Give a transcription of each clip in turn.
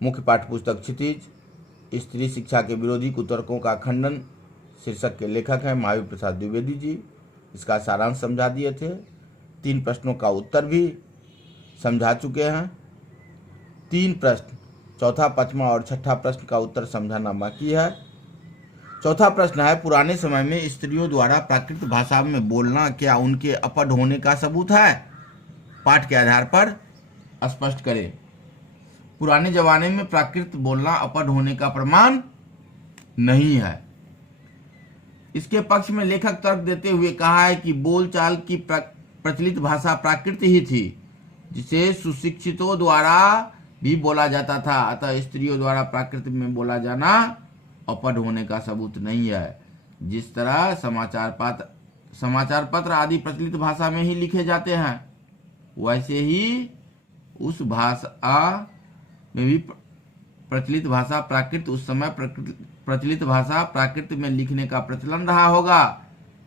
मुख्य पाठ्यपुस्तक क्षितिज, स्त्री शिक्षा के विरोधी कुतर्कों का खंडन शीर्षक के लेखक हैं महावीर प्रसाद द्विवेदी जी। इसका सारांश समझा दिए थे। 3 प्रश्नों का उत्तर भी समझा चुके हैं। 3 प्रश्न, चौथा, पांचवा और छठा प्रश्न का उत्तर समझाना बाकी है। चौथा प्रश्न है, पुराने समय में स्त्रियों द्वारा प्राकृत भाषा में बोलना क्या उनके अपढ़ होने का सबूत है? पाठ के आधार पर स्पष्ट करें। पुराने जमाने में प्राकृत बोलना अपढ़ होने का प्रमाण नहीं है। इसके पक्ष में लेखक तर्क देते हुए कहा है कि बोलचाल की प्रचलित भाषा प्राकृत ही थी, जिसे सुशिक्षितों द्वारा भी बोला जाता था। अतः स्त्रियों द्वारा प्राकृत में बोला जाना अपढ़ होने का सबूत नहीं है। जिस तरह समाचार पत्र आदि प्रचलित भाषा में ही लिखे जाते हैं, वैसे ही उस भाषा में भी प्रचलित भाषा प्राकृत, उस समय प्रचलित भाषा प्राकृत में लिखने का प्रचलन रहा होगा।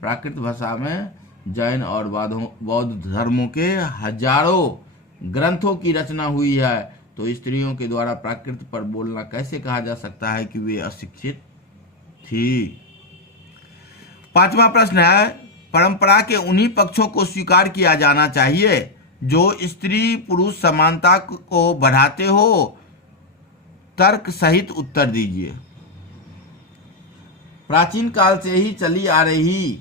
प्राकृत भाषा में जैन और बौद्ध धर्मों के हजारों ग्रंथों की रचना हुई है, तो स्त्रियों के द्वारा प्राकृत पर बोलना कैसे कहा जा सकता है कि वे अशिक्षित थी? 5वां प्रश्न है, परंपरा के उन्हीं पक्षों को स्वीकार किया जाना चाहिए जो स्त्री पुरुष समानता को बढ़ाते हो। तर्क सहित उत्तर दीजिए। प्राचीन काल से ही चली आ रही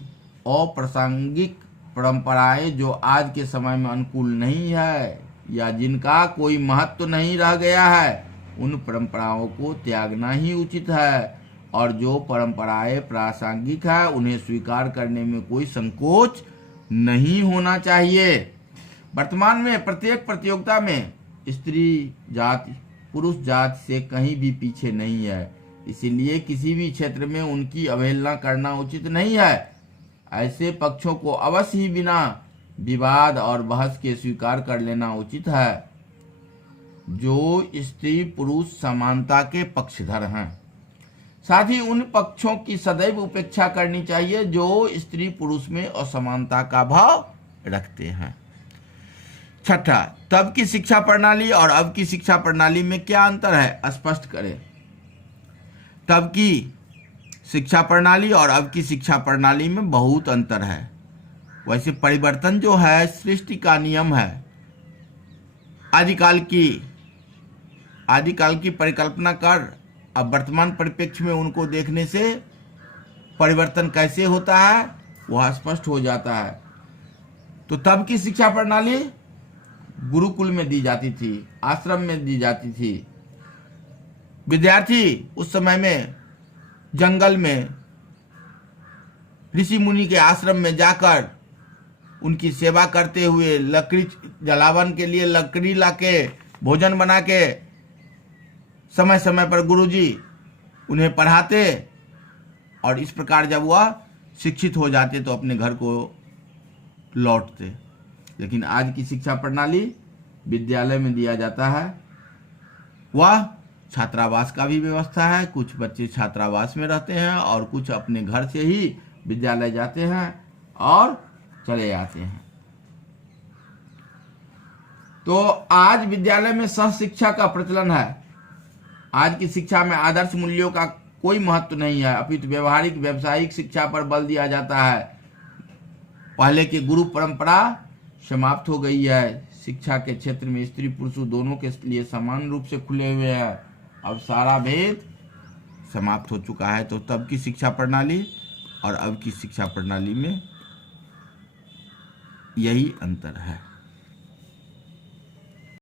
अप्रासंगिक परंपराएं जो आज के समय में अनुकूल नहीं है या जिनका कोई महत्व नहीं रह गया है, उन परंपराओं को त्यागना ही उचित है। और जो परंपराएं प्रासंगिक है उन्हें स्वीकार करने में कोई संकोच नहीं होना चाहिए। वर्तमान में प्रत्येक प्रतियोगिता में स्त्री जाति पुरुष जाति से कहीं भी पीछे नहीं है, इसीलिए किसी भी क्षेत्र में उनकी अवहेलना करना उचित नहीं है। ऐसे पक्षों को अवश्य ही बिना विवाद और बहस के स्वीकार कर लेना उचित है जो स्त्री पुरुष समानता के पक्षधर हैं। साथ ही उन पक्षों की सदैव उपेक्षा करनी चाहिए जो स्त्री पुरुष में असमानता का भाव रखते हैं। छठा, तब की शिक्षा प्रणाली और अब की शिक्षा प्रणाली में क्या अंतर है? स्पष्ट करें। तब की शिक्षा प्रणाली और अब की शिक्षा प्रणाली में बहुत अंतर है। वैसे परिवर्तन जो है सृष्टि का नियम है। आदिकाल की परिकल्पना कर अब वर्तमान परिप्रेक्ष्य में उनको देखने से परिवर्तन कैसे होता है वह स्पष्ट हो जाता है। तो तब की शिक्षा प्रणाली गुरुकुल में दी जाती थी, आश्रम में दी जाती थी। विद्यार्थी उस समय में जंगल में ऋषि मुनि के आश्रम में जाकर उनकी सेवा करते हुए लकड़ी जलावन के लिए लकड़ी लाके भोजन बना के समय समय पर गुरुजी उन्हें पढ़ाते और इस प्रकार जब वह शिक्षित हो जाते तो अपने घर को लौटते। लेकिन आज की शिक्षा प्रणाली विद्यालय में दिया जाता है, वह छात्रावास का भी व्यवस्था है। कुछ बच्चे छात्रावास में रहते हैं और कुछ अपने घर से ही विद्यालय जाते हैं और चले आते हैं। तो आज विद्यालय में सह शिक्षा का प्रचलन है। आज की शिक्षा में आदर्श मूल्यों का कोई महत्व नहीं है, अपितु व्यवहारिक व्यावसायिक शिक्षा पर बल दिया जाता है। पहले की गुरु परंपरा समाप्त हो गई है। शिक्षा के क्षेत्र में स्त्री पुरुष दोनों के लिए समान रूप से खुले हुए हैं। अब सारा भेद समाप्त हो चुका है। तो तब की शिक्षा प्रणाली और अब की शिक्षा प्रणाली में यही अंतर है।